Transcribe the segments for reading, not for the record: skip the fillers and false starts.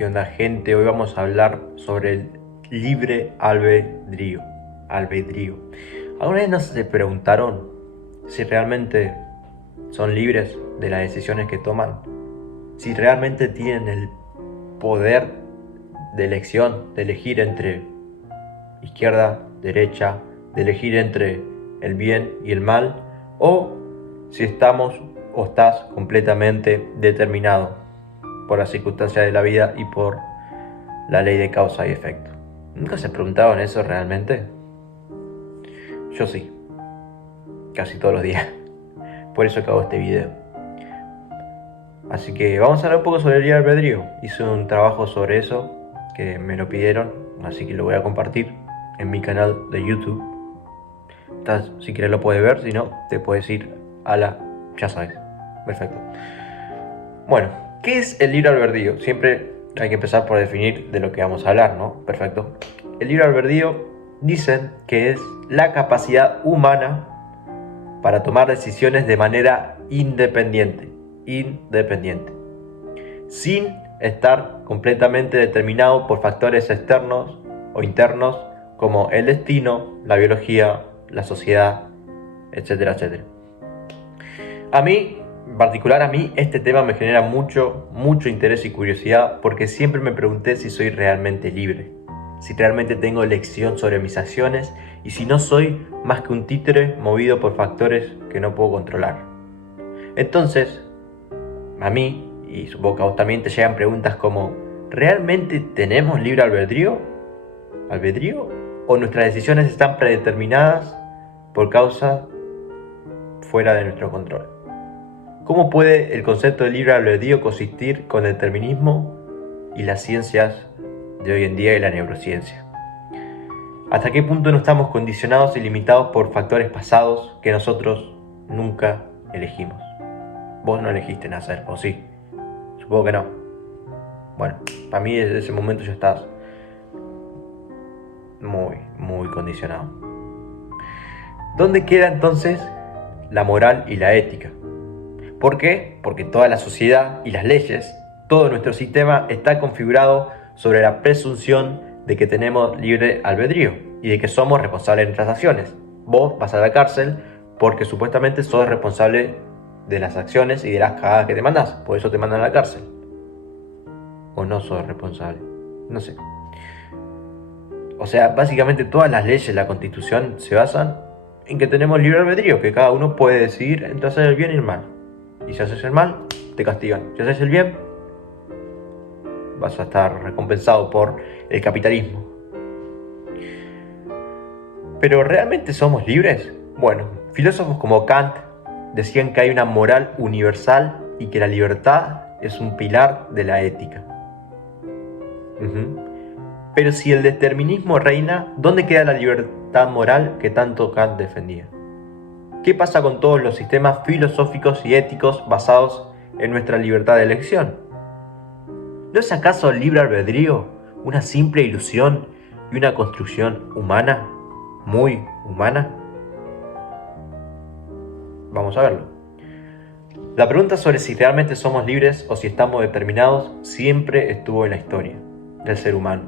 ¿Qué onda, gente? Hoy vamos a hablar sobre el libre albedrío. ¿Alguna vez nos se preguntaron si realmente son libres de las decisiones que toman? Si realmente tienen el poder de elección, de elegir entre izquierda, derecha, de elegir entre el bien y el mal, o si estamos o estás completamente determinado por las circunstancias de la vida y por la ley de causa y efecto. ¿Nunca se preguntaban eso realmente? Yo sí, casi todos los días. Por eso que hago este video. Así que vamos a hablar un poco sobre el libre albedrío. Hice un trabajo sobre eso que me lo pidieron, así que lo voy a compartir en mi canal de YouTube. Si quieres lo puedes ver, si no, te puedes ir a ya sabes. Perfecto. Bueno, ¿qué es el libre albedrío? Siempre hay que empezar por definir de lo que vamos a hablar, ¿no? Perfecto. El libre albedrío dicen que es la capacidad humana para tomar decisiones de manera independiente, sin estar completamente determinado por factores externos o internos como el destino, la biología, la sociedad, etcétera, etcétera. En particular a mí, este tema me genera mucho interés y curiosidad porque siempre me pregunté si soy realmente libre, si realmente tengo elección sobre mis acciones y si no soy más que un títere movido por factores que no puedo controlar. Entonces, a mí, y supongo que a vos también te llegan preguntas como: ¿realmente tenemos libre albedrío? ¿O nuestras decisiones están predeterminadas por causas fuera de nuestro control? ¿Cómo puede el concepto de libre albedrío coexistir con el determinismo y las ciencias de hoy en día y la neurociencia? ¿Hasta qué punto no estamos condicionados y limitados por factores pasados que nosotros nunca elegimos? Vos no elegiste nacer, ¿o sí? Supongo que no. Bueno, para mí desde ese momento ya estás muy condicionado. ¿Dónde queda entonces la moral y la ética? ¿Por qué? Porque toda la sociedad y las leyes, todo nuestro sistema está configurado sobre la presunción de que tenemos libre albedrío y de que somos responsables de nuestras acciones. Vos vas a la cárcel porque supuestamente sos responsable de las acciones y de las cagadas que te mandás, por eso te mandan a la cárcel. ¿O no sos responsable? No sé. O sea, básicamente todas las leyes de la Constitución se basan en que tenemos libre albedrío, que cada uno puede decidir entre hacer el bien y el mal. Y si haces el mal, te castigan. Si haces el bien, vas a estar recompensado por el capitalismo. ¿Pero realmente somos libres? Bueno, filósofos como Kant decían que hay una moral universal y que la libertad es un pilar de la ética. Pero si el determinismo reina, ¿dónde queda la libertad moral que tanto Kant defendía? ¿Qué pasa con todos los sistemas filosóficos y éticos basados en nuestra libertad de elección? ¿No es acaso el libre albedrío una simple ilusión y una construcción humana, muy humana? Vamos a verlo. La pregunta sobre si realmente somos libres o si estamos determinados siempre estuvo en la historia del ser humano.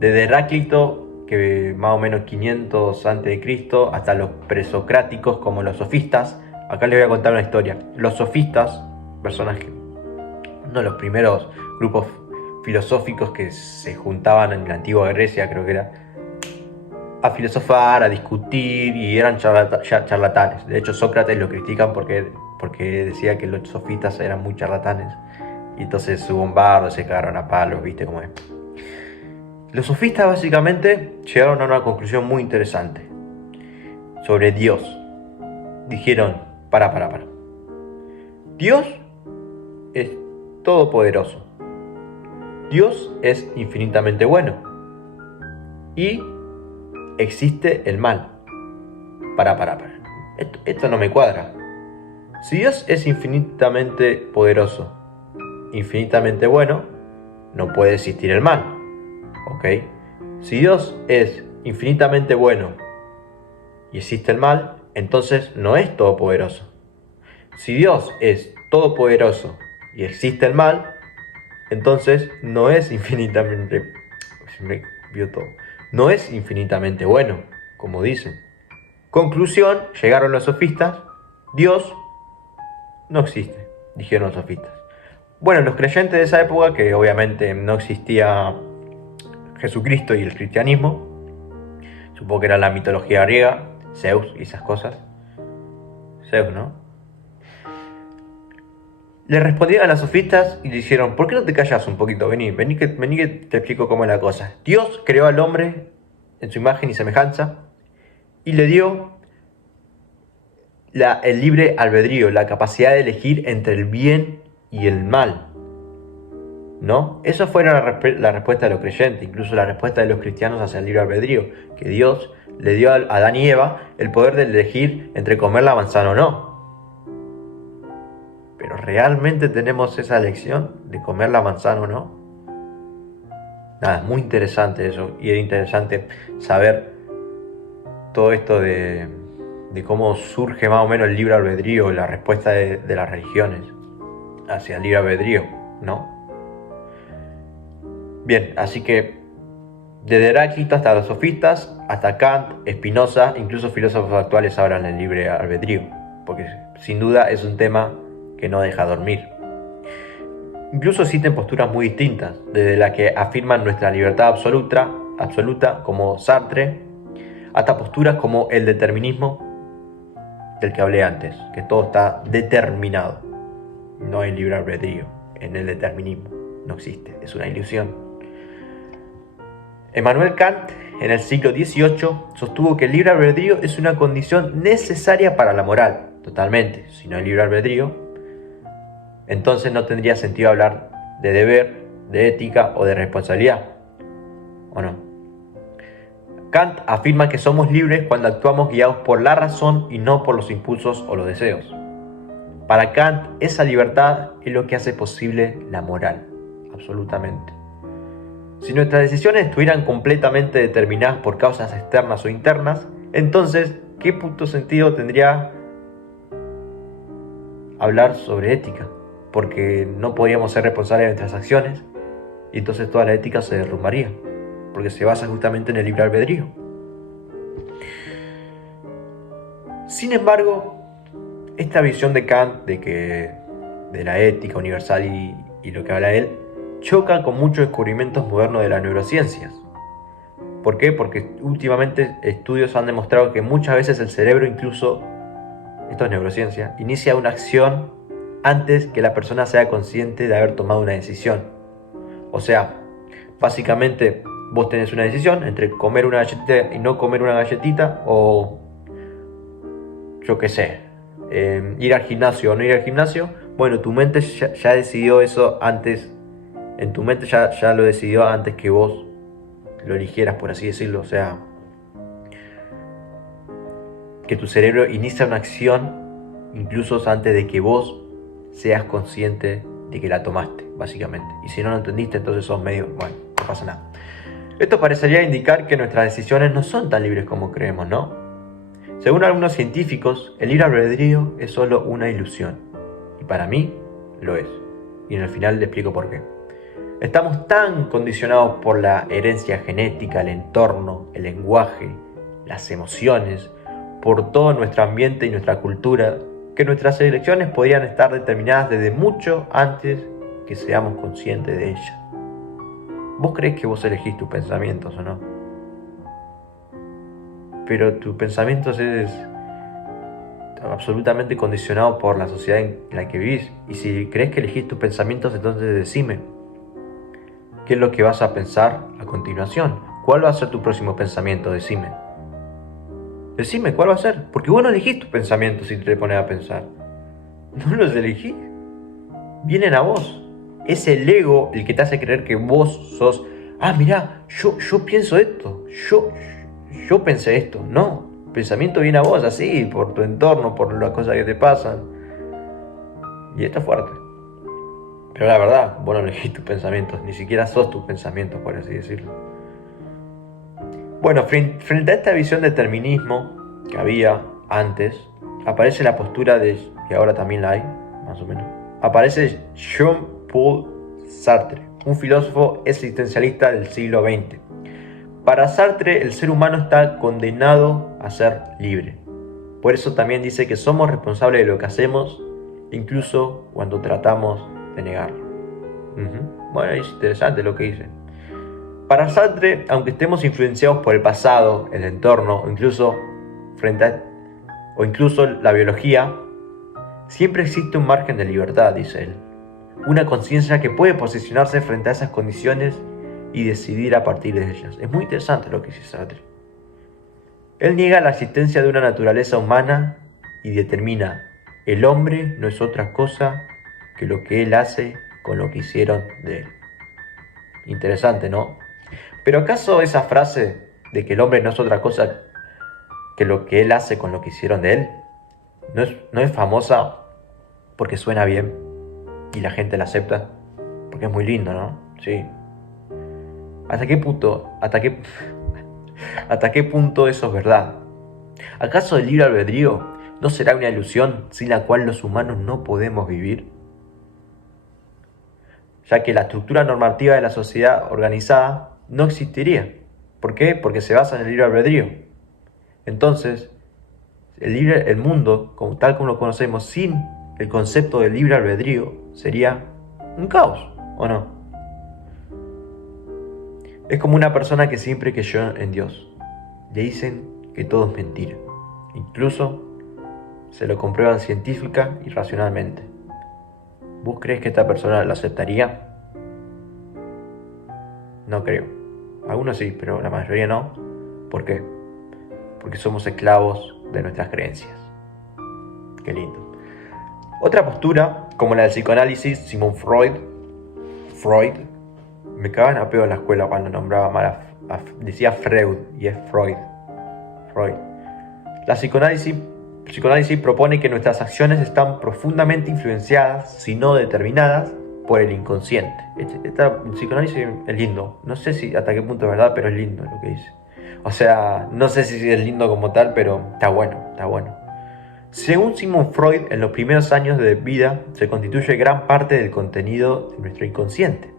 Desde Heráclito, que más o menos 500 a.C., hasta los presocráticos como los sofistas. Acá les voy a contar una historia. Los sofistas, personajes, uno de los primeros grupos filosóficos que se juntaban en la antigua Grecia, creo que era, a filosofar, a discutir, y eran charlatanes. De hecho, Sócrates lo critican porque decía que los sofistas eran muy charlatanes. Y entonces su bombardo se cagaron a palos, ¿viste cómo es? Los sofistas básicamente llegaron a una conclusión muy interesante sobre Dios. Dijeron: para. Dios es todopoderoso. Dios es infinitamente bueno. Y existe el mal. Para. Esto no me cuadra. Si Dios es infinitamente poderoso, infinitamente bueno, no puede existir el mal. ¿Ok? Si Dios es infinitamente bueno y existe el mal, entonces no es todopoderoso. Si Dios es todopoderoso y existe el mal, entonces no es infinitamente... Se me vio todo. No es infinitamente bueno, como dicen. Conclusión, llegaron los sofistas, Dios no existe, dijeron los sofistas. Bueno, los creyentes de esa época, que obviamente no existía Jesucristo y el cristianismo, supongo que era la mitología griega, Zeus y esas cosas. Zeus, ¿no? Le respondieron a los sofistas y le dijeron, ¿por qué no te callas un poquito? Vení que te explico cómo es la cosa. Dios creó al hombre en su imagen y semejanza y le dio el libre albedrío, la capacidad de elegir entre el bien y el mal. ¿No? Eso fue la respuesta de los creyentes, incluso la respuesta de los cristianos hacia el libre albedrío, que Dios le dio a Adán y Eva el poder de elegir entre comer la manzana o no. Pero ¿realmente tenemos esa elección de comer la manzana o no? Nada, muy interesante eso, y es interesante saber todo esto de cómo surge más o menos el libre albedrío, la respuesta de las religiones hacia el libre albedrío, ¿no? Bien, así que desde Heráclito hasta los sofistas, hasta Kant, Spinoza, incluso filósofos actuales hablan del libre albedrío, porque sin duda es un tema que no deja dormir. Incluso existen posturas muy distintas, desde la que afirman nuestra libertad absoluta como Sartre, hasta posturas como el determinismo del que hablé antes, que todo está determinado. No hay libre albedrío en el determinismo, no existe, es una ilusión. Emmanuel Kant, en el siglo XVIII, sostuvo que el libre albedrío es una condición necesaria para la moral. Totalmente, si no hay libre albedrío, entonces no tendría sentido hablar de deber, de ética o de responsabilidad. ¿O no? Kant afirma que somos libres cuando actuamos guiados por la razón y no por los impulsos o los deseos. Para Kant, esa libertad es lo que hace posible la moral, absolutamente. Si nuestras decisiones estuvieran completamente determinadas por causas externas o internas, entonces, ¿qué puto sentido tendría hablar sobre ética? Porque no podríamos ser responsables de nuestras acciones y entonces toda la ética se derrumbaría, porque se basa justamente en el libre albedrío. Sin embargo, esta visión de Kant de la ética universal y lo que habla él, choca con muchos descubrimientos modernos de las neurociencias. ¿Por qué? Porque últimamente estudios han demostrado que muchas veces el cerebro, incluso, esto es neurociencia, inicia una acción antes que la persona sea consciente de haber tomado una decisión. O sea, básicamente vos tenés una decisión entre comer una galletita y no comer una galletita, o yo qué sé, ir al gimnasio o no ir al gimnasio. Bueno, tu mente ya decidió eso antes. En tu mente ya lo decidió antes que vos lo eligieras, por así decirlo. O sea, que tu cerebro inicia una acción incluso antes de que vos seas consciente de que la tomaste, básicamente. Y si no lo entendiste, entonces sos medio... Bueno, no pasa nada. Esto parecería indicar que nuestras decisiones no son tan libres como creemos, ¿no? Según algunos científicos, el libre albedrío es solo una ilusión. Y para mí, lo es. Y en el final le explico por qué. Estamos tan condicionados por la herencia genética, el entorno, el lenguaje, las emociones, por todo nuestro ambiente y nuestra cultura, que nuestras elecciones podrían estar determinadas desde mucho antes que seamos conscientes de ellas. ¿Vos crees que vos elegís tus pensamientos o no? Pero tus pensamientos es absolutamente condicionado por la sociedad en la que vivís. Y si crees que elegís tus pensamientos, entonces decime, ¿qué es lo que vas a pensar a continuación? ¿Cuál va a ser tu próximo pensamiento? Decime. Decime, ¿cuál va a ser? Porque vos no elegís tus pensamientos si te pones a pensar. No los elegís. Vienen a vos. Es el ego el que te hace creer que vos sos... Ah, mirá, yo pienso esto. Yo pensé esto. No, el pensamiento viene a vos así, por tu entorno, por las cosas que te pasan. Y esto es fuerte. Pero la verdad, vos no elegís tus pensamientos, ni siquiera sos tus pensamientos, por así decirlo. Bueno, frente a esta visión de determinismo que había antes, aparece la postura de, que ahora también la hay, más o menos, aparece Jean-Paul Sartre, un filósofo existencialista del siglo XX. Para Sartre, el ser humano está condenado a ser libre. Por eso también dice que somos responsables de lo que hacemos, incluso cuando tratamos de negarlo. Bueno, es interesante lo que dice. Para Sartre, aunque estemos influenciados por el pasado, el entorno, o incluso la biología, siempre existe un margen de libertad, dice él. Una conciencia que puede posicionarse frente a esas condiciones y decidir a partir de ellas. Es muy interesante lo que dice Sartre. Él niega la existencia de una naturaleza humana y determina: el hombre no es otra cosa que lo que él hace con lo que hicieron de él. Interesante, ¿no? Pero ¿acaso esa frase de que el hombre no es otra cosa que lo que él hace con lo que hicieron de él no es famosa porque suena bien y la gente la acepta? Porque es muy lindo, ¿no? Sí. ¿Hasta qué punto eso es verdad? ¿Acaso el libre albedrío no será una ilusión sin la cual los humanos no podemos vivir? Ya que la estructura normativa de la sociedad organizada no existiría. ¿Por qué? Porque se basa en el libre albedrío. Entonces, el mundo, tal como lo conocemos, sin el concepto del libre albedrío, sería un caos, ¿o no? Es como una persona que siempre creyó en Dios. Le dicen que todo es mentira. Incluso se lo comprueban científica y racionalmente. ¿Vos crees que esta persona lo aceptaría? No creo. Algunos sí, pero la mayoría no. ¿Por qué? Porque somos esclavos de nuestras creencias. Qué lindo. Otra postura, como la del psicoanálisis, Sigmund Freud, me cagaban a pedo en la escuela cuando nombraba mal decía Freud y es Freud. La psicoanálisis propone que nuestras acciones están profundamente influenciadas, si no determinadas, por el inconsciente. El psicoanálisis es lindo. No sé si hasta qué punto es verdad, pero es lindo lo que dice. O sea, no sé si es lindo como tal, pero está bueno. Según Sigmund Freud, en los primeros años de vida se constituye gran parte del contenido de nuestro inconsciente.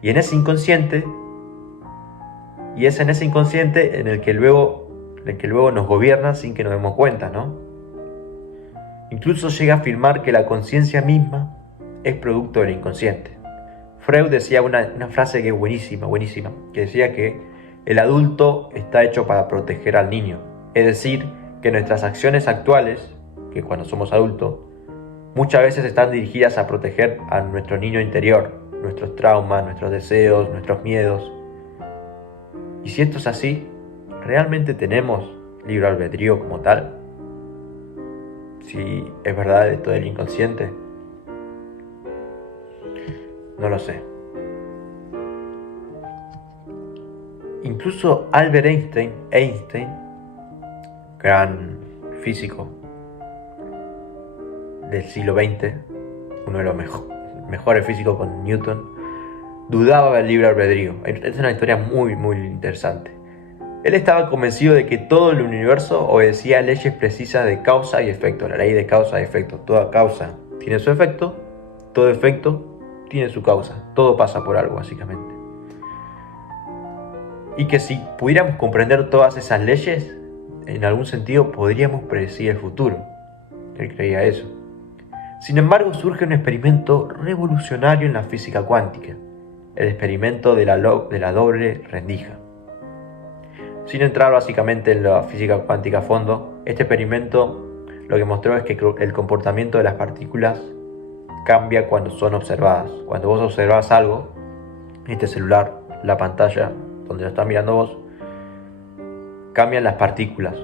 Y es en ese inconsciente en el que luego nos gobierna sin que nos demos cuenta, ¿no? Incluso llega a afirmar que la conciencia misma es producto del inconsciente. Freud decía una frase que es buenísima, que decía que el adulto está hecho para proteger al niño. Es decir, que nuestras acciones actuales, que cuando somos adultos, muchas veces están dirigidas a proteger a nuestro niño interior, nuestros traumas, nuestros deseos, nuestros miedos. Y si esto es así, ¿realmente tenemos libre albedrío como tal? Si es verdad esto del inconsciente, no lo sé. Incluso Albert Einstein, gran físico del siglo XX, uno de los mejores físicos con Newton, dudaba del libre albedrío. Es una historia muy interesante. Él estaba convencido de que todo el universo obedecía a leyes precisas de causa y efecto, la ley de causa y efecto. Toda causa tiene su efecto, todo efecto tiene su causa, todo pasa por algo básicamente. Y que si pudiéramos comprender todas esas leyes, en algún sentido podríamos predecir el futuro. Él creía eso. Sin embargo, surge un experimento revolucionario en la física cuántica, el experimento de la doble rendija. Sin entrar básicamente en la física cuántica a fondo, este experimento lo que mostró es que el comportamiento de las partículas cambia cuando son observadas. Cuando vos observás algo, este celular, la pantalla donde lo estás mirando vos, cambian las partículas.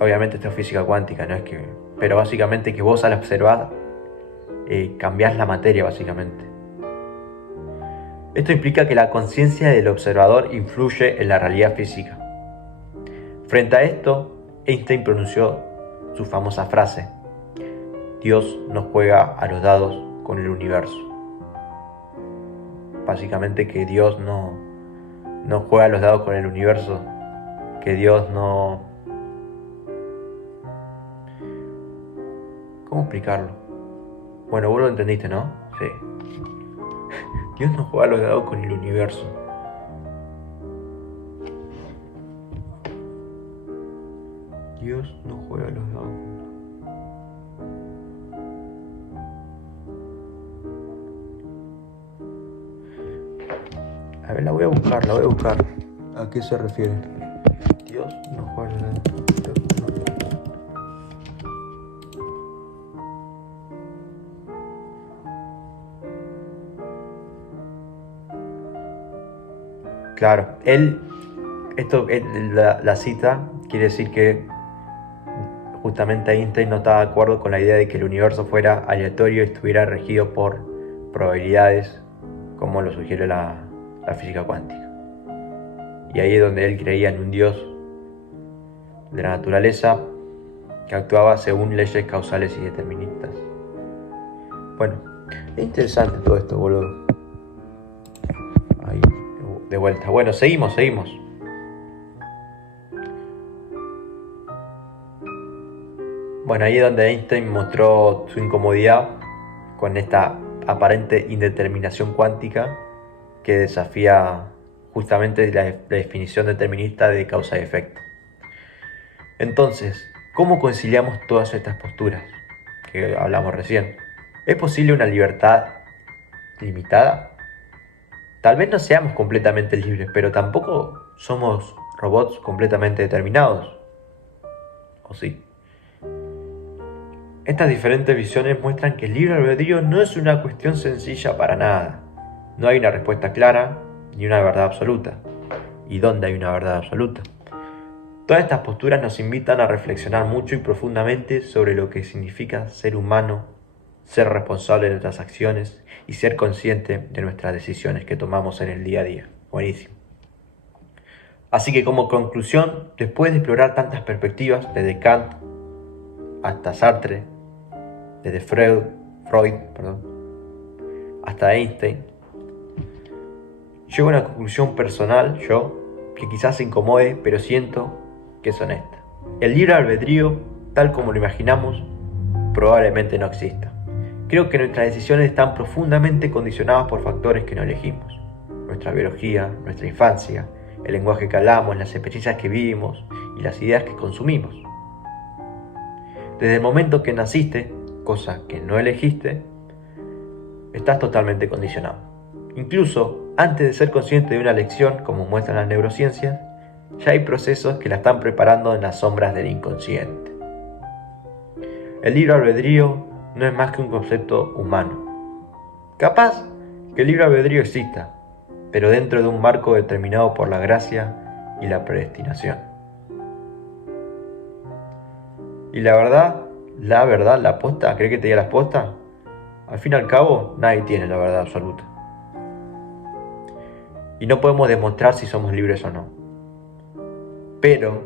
Obviamente esto es física cuántica, no es que... Pero básicamente que vos al observar cambiás la materia básicamente. Esto implica que la conciencia del observador influye en la realidad física. Frente a esto, Einstein pronunció su famosa frase: Dios no juega a los dados con el universo. Básicamente que Dios no juega a los dados con el universo, que Dios no... ¿Cómo explicarlo? Bueno, vos lo entendiste, ¿no? Sí. Dios no juega a los dados con el universo. Dios no juega a los dados. A ver, la voy a buscar. ¿A qué se refiere? Dios no juega a los dados. Claro, la cita quiere decir que justamente Einstein no estaba de acuerdo con la idea de que el universo fuera aleatorio y estuviera regido por probabilidades, como lo sugiere la física cuántica. Y ahí es donde él creía en un Dios de la naturaleza que actuaba según leyes causales y deterministas. Bueno, es interesante todo esto, boludo. Ahí, de vuelta. Bueno, seguimos. Bueno, ahí es donde Einstein mostró su incomodidad con esta aparente indeterminación cuántica que desafía justamente la definición determinista de causa y efecto. Entonces, ¿cómo conciliamos todas estas posturas que hablamos recién? ¿Es posible una libertad limitada? Tal vez no seamos completamente libres, pero tampoco somos robots completamente determinados. ¿O sí? Estas diferentes visiones muestran que el libre albedrío no es una cuestión sencilla para nada. No hay una respuesta clara ni una verdad absoluta. ¿Y dónde hay una verdad absoluta? Todas estas posturas nos invitan a reflexionar mucho y profundamente sobre lo que significa ser humano, ser responsable de nuestras acciones y ser consciente de nuestras decisiones que tomamos en el día a día. Buenísimo. Así que como conclusión, después de explorar tantas perspectivas, desde Kant hasta Sartre, desde Freud, hasta Einstein, llego a una conclusión personal, que quizás se incomode, pero siento que es honesta. El libre albedrío, tal como lo imaginamos, probablemente no exista. Creo que nuestras decisiones están profundamente condicionadas por factores que no elegimos. Nuestra biología, nuestra infancia, el lenguaje que hablamos, las experiencias que vivimos y las ideas que consumimos. Desde el momento que naciste, cosa que no elegiste, estás totalmente condicionado. Incluso antes de ser consciente de una elección, como muestran las neurociencias, ya hay procesos que la están preparando en las sombras del inconsciente. El libre albedrío no es más que un concepto humano. Capaz que el libre albedrío exista, pero dentro de un marco determinado por la gracia y la predestinación. Y la verdad, la posta, ¿cree que te diga la posta? Al fin y al cabo, nadie tiene la verdad absoluta. Y no podemos demostrar si somos libres o no. Pero,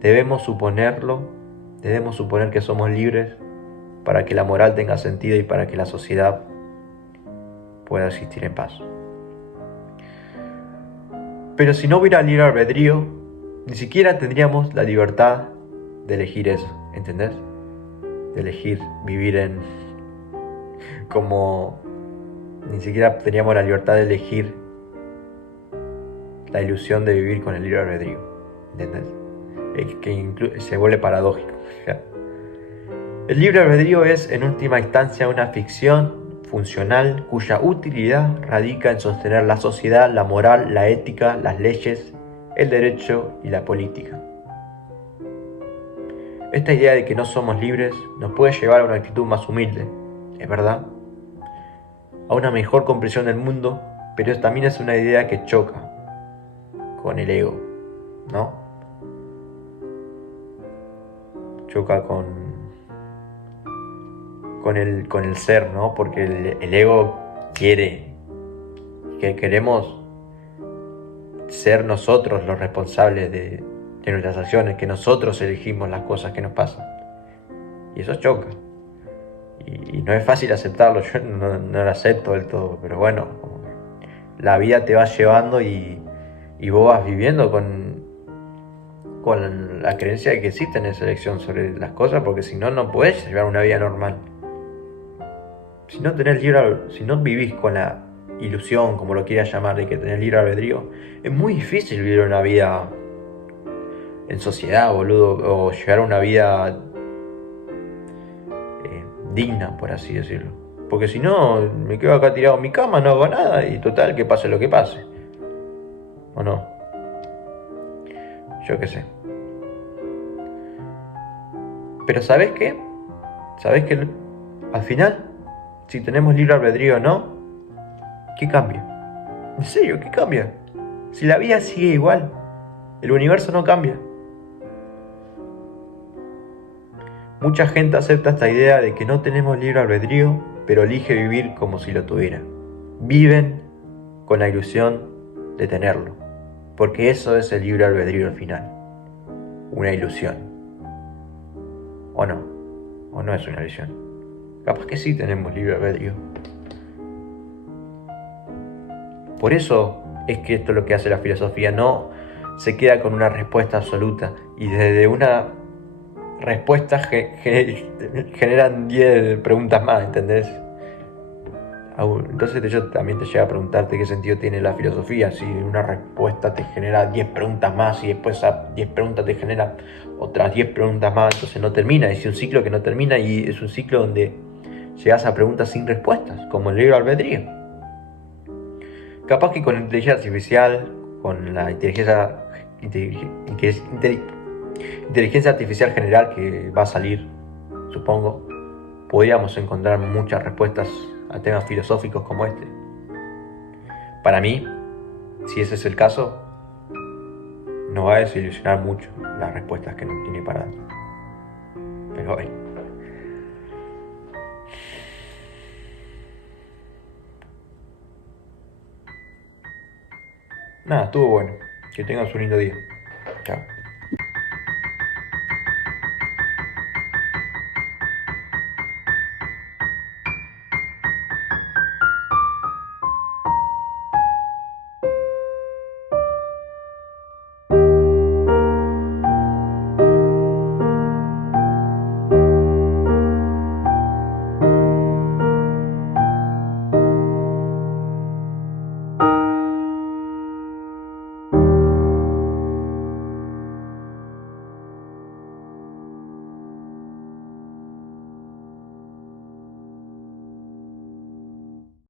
debemos suponer que somos libres para que la moral tenga sentido y para que la sociedad pueda existir en paz. Pero si no hubiera libre albedrío, ni siquiera tendríamos la libertad de elegir eso, ¿entendés? De elegir vivir ni siquiera teníamos la libertad de elegir la ilusión de vivir con el libre albedrío, ¿entendés? Que se vuelve paradójico. El libre albedrío es, en última instancia, una ficción funcional cuya utilidad radica en sostener la sociedad, la moral, la ética, las leyes, el derecho y la política. Esta idea de que no somos libres nos puede llevar a una actitud más humilde, es verdad, a una mejor comprensión del mundo, pero también es una idea que choca con el ego, ¿no? Choca con el ser, ¿no? Porque el ego queremos ser nosotros los responsables de nuestras acciones, que nosotros elegimos las cosas que nos pasan. Y eso choca. Y no es fácil aceptarlo, yo no lo acepto del todo, pero bueno, la vida te va llevando y vos vas viviendo con la creencia de que existe esa elección sobre las cosas, porque si no, no podés llevar una vida normal. si no si no vivís con la ilusión, como lo quieras llamar, de que tenés libre albedrío, es muy difícil vivir una vida en sociedad, boludo, o llegar a una vida digna, por así decirlo. Porque si no, me quedo acá tirado en mi cama, no hago nada y total, que pase lo que pase. ¿O no? Yo qué sé. Pero ¿sabés qué? ¿Sabés que al final, si tenemos libre albedrío o no, qué cambia? ¿En serio, qué cambia? Si la vida sigue igual, el universo no cambia. Mucha gente acepta esta idea de que no tenemos libre albedrío, pero elige vivir como si lo tuviera. Viven con la ilusión de tenerlo, porque eso es el libre albedrío al final. Una ilusión. ¿O no? ¿O no es una ilusión? Capaz que sí tenemos libre albedrío. Por eso es que esto es lo que hace la filosofía, no se queda con una respuesta absoluta y desde una respuesta generan 10 preguntas más, ¿entendés? Entonces yo también te llega a preguntarte qué sentido tiene la filosofía, si una respuesta te genera 10 preguntas más y después a 10 preguntas te genera otras 10 preguntas más, entonces no termina, es un ciclo que no termina y es un ciclo donde llegas a preguntas sin respuestas, como el libre albedrío. Capaz que con inteligencia artificial, con la inteligencia artificial general que va a salir, supongo, podríamos encontrar muchas respuestas a temas filosóficos como este. Para mí, si ese es el caso, nos va a desilusionar mucho las respuestas que nos tiene para dar. Pero bueno. Nada, estuvo bueno. Que tengas un lindo día. Chao.